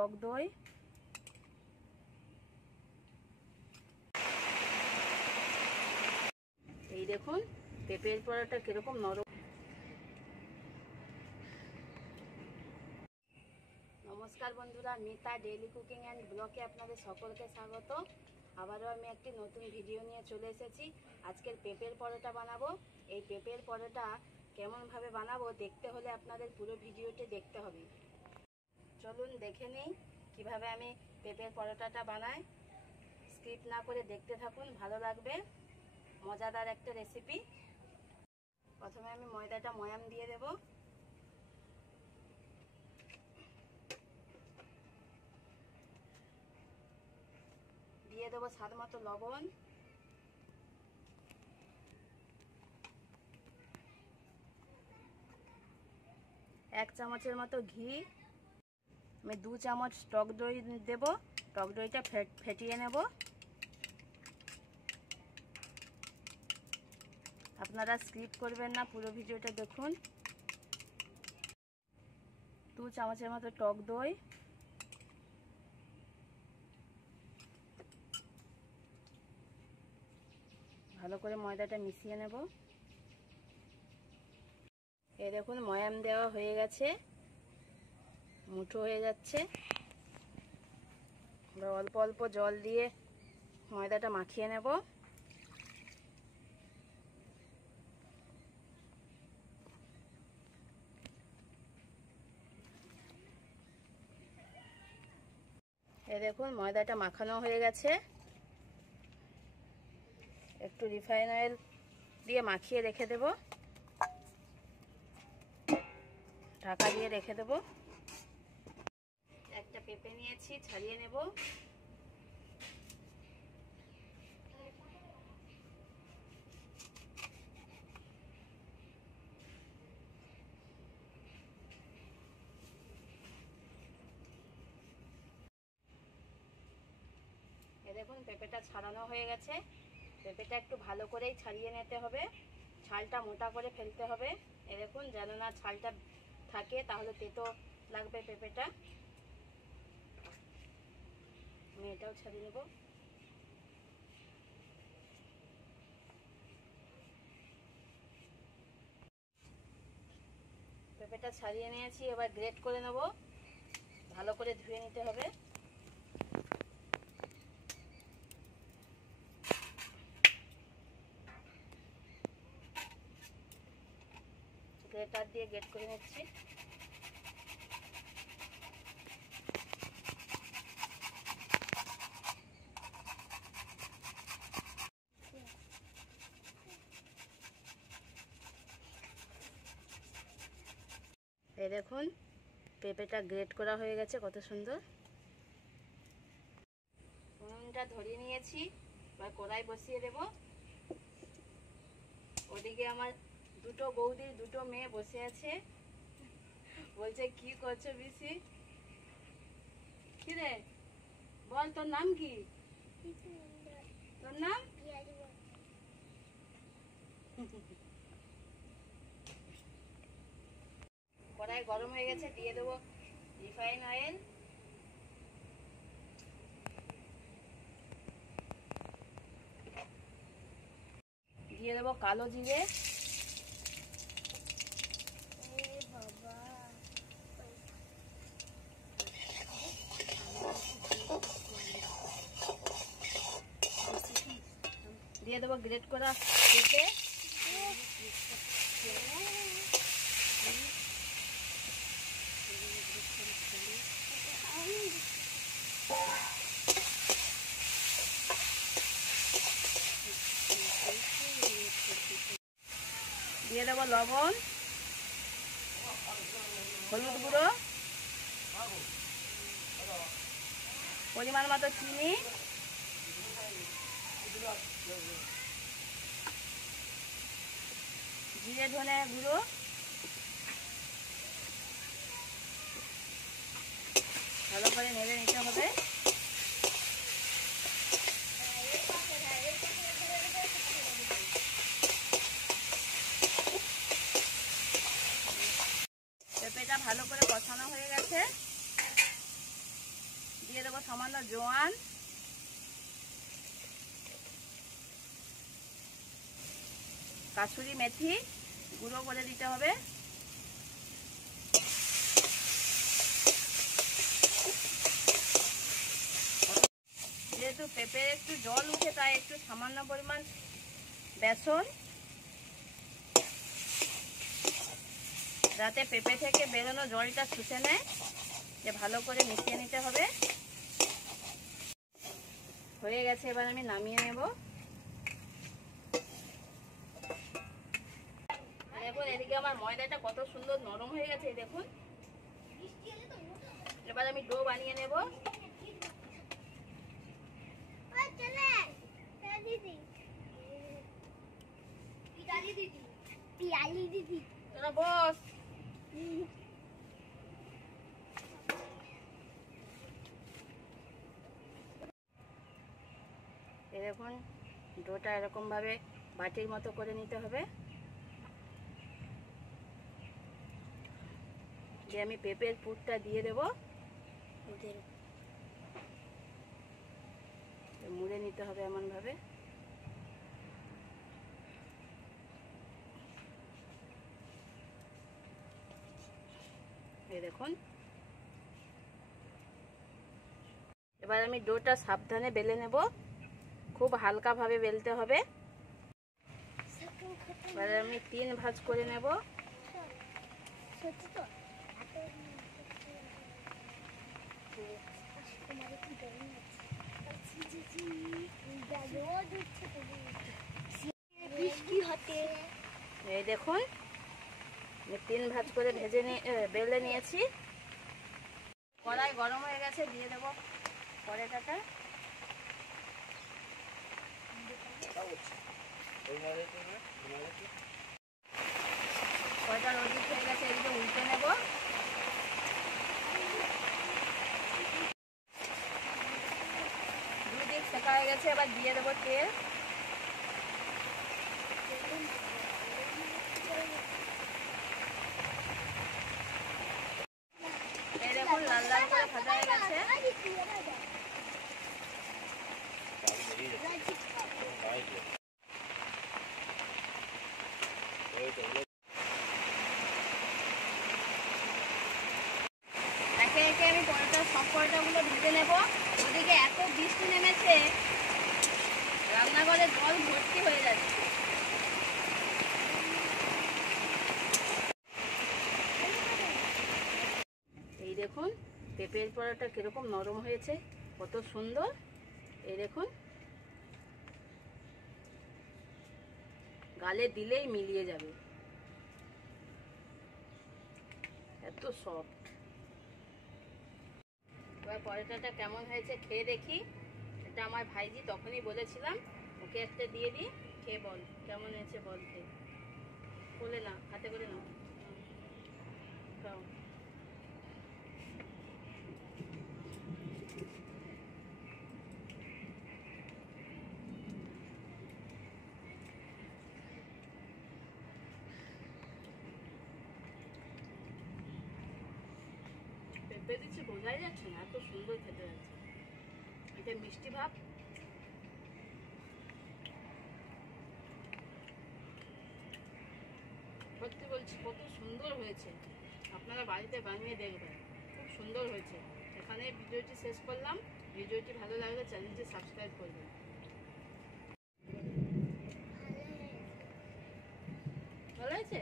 টক দই, এই দেখুন পেঁপের পরোটা কিরকম নরম। নমস্কার বন্ধুরা, মিতা ডেইলি কুকিং অ্যান্ড ব্লগে আপনাদের সকলকে স্বাগত। আবারও আমি একটি নতুন ভিডিও নিয়ে চলে এসেছি। আজকের পেঁপের পরোটা বানাবো। এই পেঁপের পরোটা কেমনভাবে বানাবো দেখতে হলে আপনাদের পুরো ভিডিওটি দেখতে হবে। চলুন দেখে নিই কিভাবে আমি পেঁপের পরোটাটা বানাই। স্কিপ না করে দেখতে থাকুন, ভালো লাগবে, মজাদার একটা রেসিপি। প্রথমে আমি ময়দাটা ময়াম দিয়ে দেব। দিয়ে দেবো স্বাদ মতো লবণ, এক চামচের মতো ঘি, আমি 2 চামচ টক দই দেব। টক দইটা ফেটিয়ে নেব। আপনারা স্কিপ করবেন না, পুরো ভিডিওটা দেখুন। 2 চামচের মতো টক দই, ভালো করে ময়দাটা মিশিয়ে নেব। এই দেখুন ময়াম দেওয়া হয়ে গেছে, মুঠো হয়ে যাচ্ছে। আমরা অল্প অল্প জল দিয়ে ময়দাটা মাখিয়ে নেব। এই দেখুন ময়দাটা মাখানো হয়ে গেছে। একটু রিফাইন অয়েল দিয়ে মাখিয়ে রেখে দেব, ঢাকা দিয়ে রেখে দেব। একটা পেঁপে নিয়েছি, ছাড়িয়ে নেব। দেখুন পেঁপেটা ছাড়ানো হয়ে গেছে। পেঁপেটা একটু ভালো করেই ছাড়িয়ে নিতে হবে, ছালটা মোটা করে ফেলতে হবে। এই দেখুন, যেন না ছালটা থাকে, তাহলে তেতো লাগবে পেঁপেটা। আমি এটাও ছাড়িয়ে নেব। পেঁপেটা ছাড়িয়ে নিয়েছি, এবার গ্রেট করে নেব। ভালো করে ধুয়ে নিতে হবে। গ্রেটার দিয়ে গ্রেট করে নিচ্ছি। এই দেখুন পেঁপেটা গ্রেট করা হয়ে গেছে, কত সুন্দর। উনুনটা ধরিয়ে নিয়েছি, এবার কড়াই বসিয়ে দেব। ওদিকে আমার দুটো বৌদি, দুটো মেয়ে বসে আছে। বলছে কি করছো বিসি? কি রে বল, তোর নাম কি? তোর নাম? কড়াই গরম হয়ে গেছে, দিয়ে দেবো রিফাইন অয়েল। দিয়ে দেবো কালো জিরে, দিয়ে দেবো গ্রেট করা পেঁপে, দিয়ে দেবো লবণ, হলুদ গুঁড়ো, পরিমাণ মতো চিনি, জিরে ধনে গুঁড়ো, ভালো করে নেড়ে নিতে হবে। পেঁপেটা ভালো করে কষানো হয়ে গেছে। সামান্য জোয়ান, কাসুরি মেথি গুঁড়ো করে দিতে হবে। যেহেতু পেঁপে একটু জল উঠে তাই একটু সামান্য পরিমাণ বেসন, যাতে পেঁপে থেকে বেরোনো জলটা শুষে নেয়, যে ভালো করে মিশিয়ে নিতে হবে। হয়ে গেছে, এবার আমি নামিয়ে নেব। দেখুন এদিকে আমার ময়দাটা কত সুন্দর নরম হয়ে গেছে, দেখুন। এবার আমি ডো বানিয়ে নেব। তোরা বস। এই দেখুন ডোটা এরকম ভাবে বাটির মতো করে নিতে হবে। যে আমি পেঁপের পুরটা দিয়ে দেব, মুড়ে নিতে হবে এমন ভাবে। এই দেখুন, এবার আমি ডোটা সাবধানে বেলে নেব, খুব হালকা ভাবে বেলতে হবে। এবার আমি 3 ভাঁজ করে নেব। এই দেখুন 3 ভাঁজ করে বেলে নিয়েছি। কড়াই গরম হয়ে গেছে, দিয়ে দেব পরোটাটা। কড়াইটা রোদিক হয়ে গেছে, এদিকে উল্টে নেব। দুদিক সেকা হয়ে গেছে, এবার দিয়ে দেবো তেল। এই দেখুন লাল লাল করে ভাজা হয়ে গেছে। একে একে আমি সব পরোটাগুলো ভেজে নেব। ওদিকে এত বৃষ্টি নেমেছে, রান্নাঘরে জল ভর্তি হয়ে যাচ্ছে। এই দেখুন পেঁপের পরোটা কিরকম নরম হয়েছে, কত সুন্দর। এই দেখুন গালে দিলেই মিলিয়ে যাবে, এত সফট। এবার পরোটাটা কেমন হয়েছে খেয়ে দেখি। এটা আমার ভাইজি তখনই বলেছিলাম ওকে একটা দিয়ে দিই, খেয়ে বল কেমন হয়েছে, বল খেয়ে। বলে না, হাতে করে না খাও। পেঁপে দিচ্ছে বোঝাই যাচ্ছে না, এত সুন্দর খেতে যাচ্ছে। এটা মিষ্টি ভাব, সত্যি বলছি কত সুন্দর হয়েছে। আপনারা বাড়িতে বানিয়ে দেখবেন, খুব সুন্দর হয়েছে। এখানে ভিডিওটি শেষ করলাম। ভিডিওটি ভালো লাগলে চ্যানেলটি সাবস্ক্রাইব করবেন। ভালো হয়েছে।